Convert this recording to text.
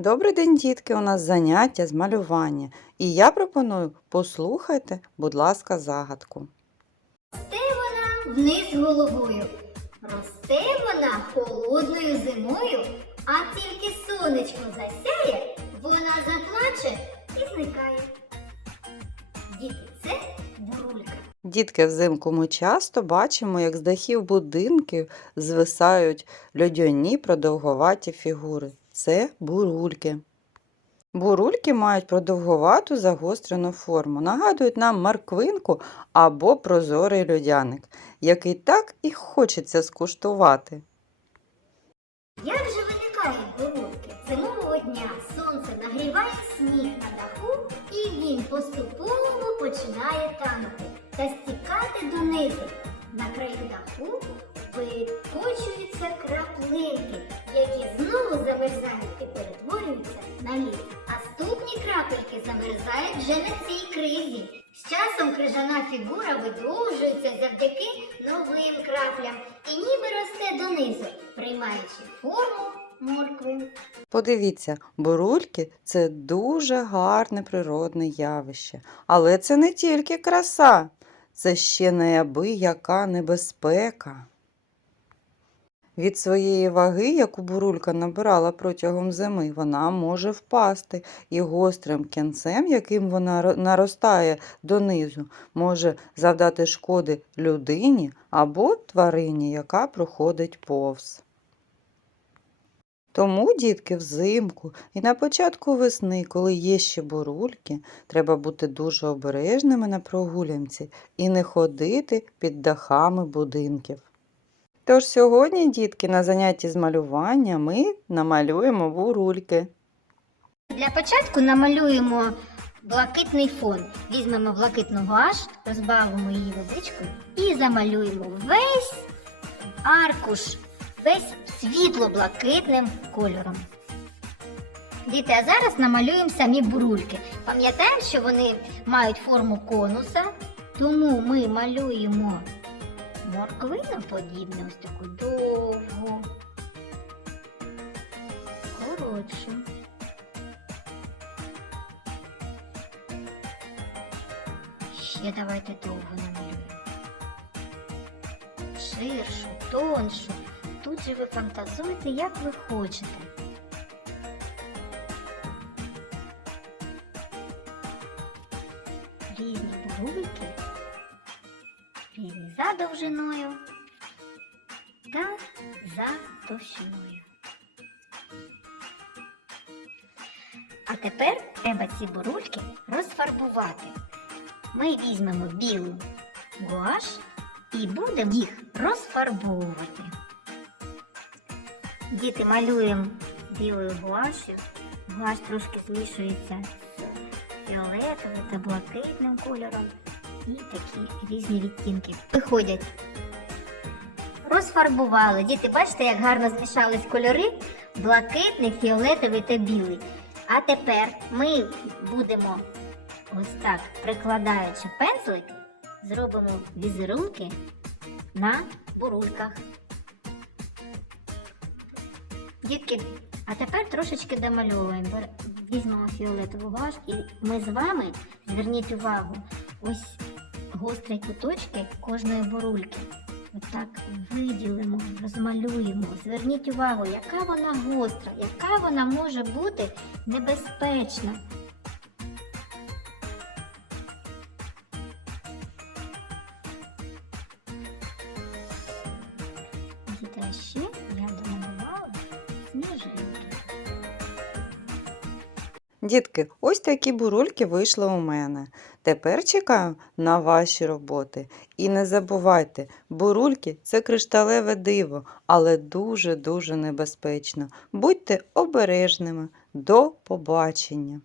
Добрий день, дітки! У нас заняття з малювання. І я пропоную послухайте, будь ласка, загадку. Росте вона вниз головою. Росте вона холодною зимою, а тільки сонечко засяє, вона заплаче і зникає. Діти, це бурулька. Дітки, взимку ми часто бачимо, як з дахів будинків звисають льодяні продовговаті фігури. Це бурульки. Бурульки мають продовговату загострену форму, нагадують нам морквинку або прозорий льодяник, який так і хочеться скуштувати. Як же виникають бурульки? Зимового дня сонце нагріває сніг на даху, і він поступово починає танути та стікати донизу. На краю даху викочуються краплинки, які знову замерзають і перетворюються на лід. А ступні крапельки замерзають вже на цій кризі. З часом крижана фігура видовжується завдяки новим краплям і ніби росте донизу, приймаючи форму моркви. Подивіться, бурульки це дуже гарне природне явище. Але це не тільки краса, це ще неабияка небезпека. Від своєї ваги, яку бурулька набирала протягом зими, вона може впасти, і гострим кінцем, яким вона наростає донизу, може завдати шкоди людині або тварині, яка проходить повз. Тому, дітки, взимку і на початку весни, коли є ще бурульки, треба бути дуже обережними на прогулянці і не ходити під дахами будинків. Тож сьогодні, дітки, на занятті з малювання ми намалюємо бурульки. Для початку намалюємо блакитний фон. Візьмемо блакитну гуаш, розбавимо її водичкою і замалюємо весь аркуш, весь світло-блакитним кольором. Діти, а зараз намалюємо самі бурульки. Пам'ятаємо, що вони мають форму конуса, тому ми малюємо морквину подібне, ось таку довгу, коротшу. Ще давайте довго намалюємо. Ширшу, тоншу. Тут же ви фантазуєте, як ви хочете. Різні бурульки, різні за довжиною та за товщиною. А тепер треба ці бурульки розфарбувати. Ми візьмемо білу гуаш і будемо їх розфарбовувати. Діти малюємо білою гуашю. Гуаш трошки змішується з фіолетовим та блакитним кольором. І такі різні відтінки виходять. Розфарбували. Діти, бачите, як гарно змішались кольори блакитний, фіолетовий та білий. А тепер ми будемо ось так, прикладаючи пензлик, зробимо візерунки на бурульках. Дітки, а тепер трошечки домальовуємо. Візьмемо фіолетову гуаш і ми з вами, зверніть увагу, ось гострі куточки кожної бурульки. Отак виділимо, розмалюємо. Зверніть увагу, яка вона гостра, яка вона може бути небезпечна. Діти, ще Дітки, ось такі бурульки вийшли у мене. Тепер чекаю на ваші роботи. І не забувайте, бурульки це кришталеве диво, але дуже-дуже небезпечно. Будьте обережними. До побачення!